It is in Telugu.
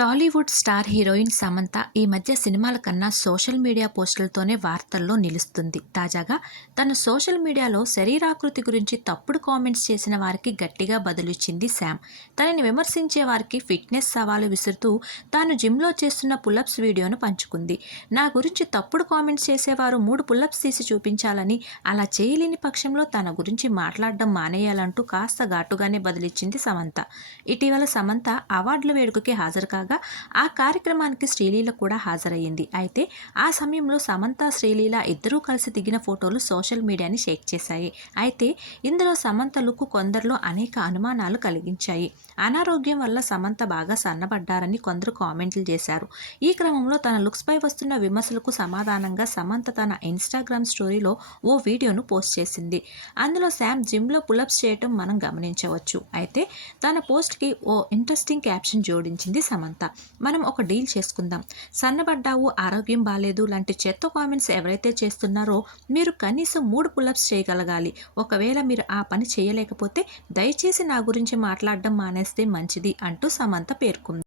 టాలీవుడ్ స్టార్ హీరోయిన్ సమంత ఈ మధ్య సినిమాల కన్నా సోషల్ మీడియా పోస్టులతోనే వార్తల్లో నిలుస్తుంది. తాజాగా తన సోషల్ మీడియాలో శరీరాకృతి గురించి తప్పుడు కామెంట్స్ చేసిన వారికి గట్టిగా బదులిచ్చింది శామ్. తనని విమర్శించే వారికి ఫిట్నెస్ సవాలు విసురుతూ తాను జిమ్లో చేస్తున్న పుల్లప్స్ వీడియోను పంచుకుంది. నా గురించి తప్పుడు కామెంట్స్ చేసేవారు 3 పుల్లప్స్ తీసి చూపించాలని, అలా చేయలేని పక్షంలో తన గురించి మాట్లాడడం మానేయాలంటూ కాస్త ఘాటుగానే బదులిచ్చింది సమంత. ఇటీవల సమంత అవార్డుల వేడుకకి హాజరు కాగా ఆ కార్యక్రమానికి శ్రీలీల కూడా హాజరయ్యింది. అయితే ఆ సమయంలో సమంత, శ్రీలీల ఇద్దరూ కలిసి దిగిన ఫోటోలు సోషల్ మీడియాని షేక్ చేశాయి. అయితే ఇందులో సమంత లుక్ కొందరిలో అనేక అనుమానాలు కలిగించాయి. అనారోగ్యం వల్ల సమంత బాగా సన్నబడ్డారని కొందరు కామెంట్లు చేశారు. ఈ క్రమంలో తన లుక్స్పై వస్తున్న విమర్శలకు సమాధానంగా సమంత తన ఇన్స్టాగ్రామ్ స్టోరీలో ఓ వీడియోను పోస్ట్ చేసింది. అందులో శామ్ జిమ్లో పులప్స్ చేయటం మనం గమనించవచ్చు. అయితే తన పోస్ట్కి ఓ ఇంట్రెస్టింగ్ క్యాప్షన్ జోడించింది సమంత. మనం ఒక డీల్ చేసుకుందాం. సన్నబడ్డావు, ఆరోగ్యం బాలేదు లాంటి చెత్త కామెంట్స్ ఎవరైతే చేస్తున్నారో మీరు కనీసం 3 పులప్స్ చేయగలగాలి. ఒకవేళ మీరు ఆ పని చేయలేకపోతే దయచేసి నా గురించి మాట్లాడడం మానేస్తే మంచిది అంటూ సమంత పేర్కొంది.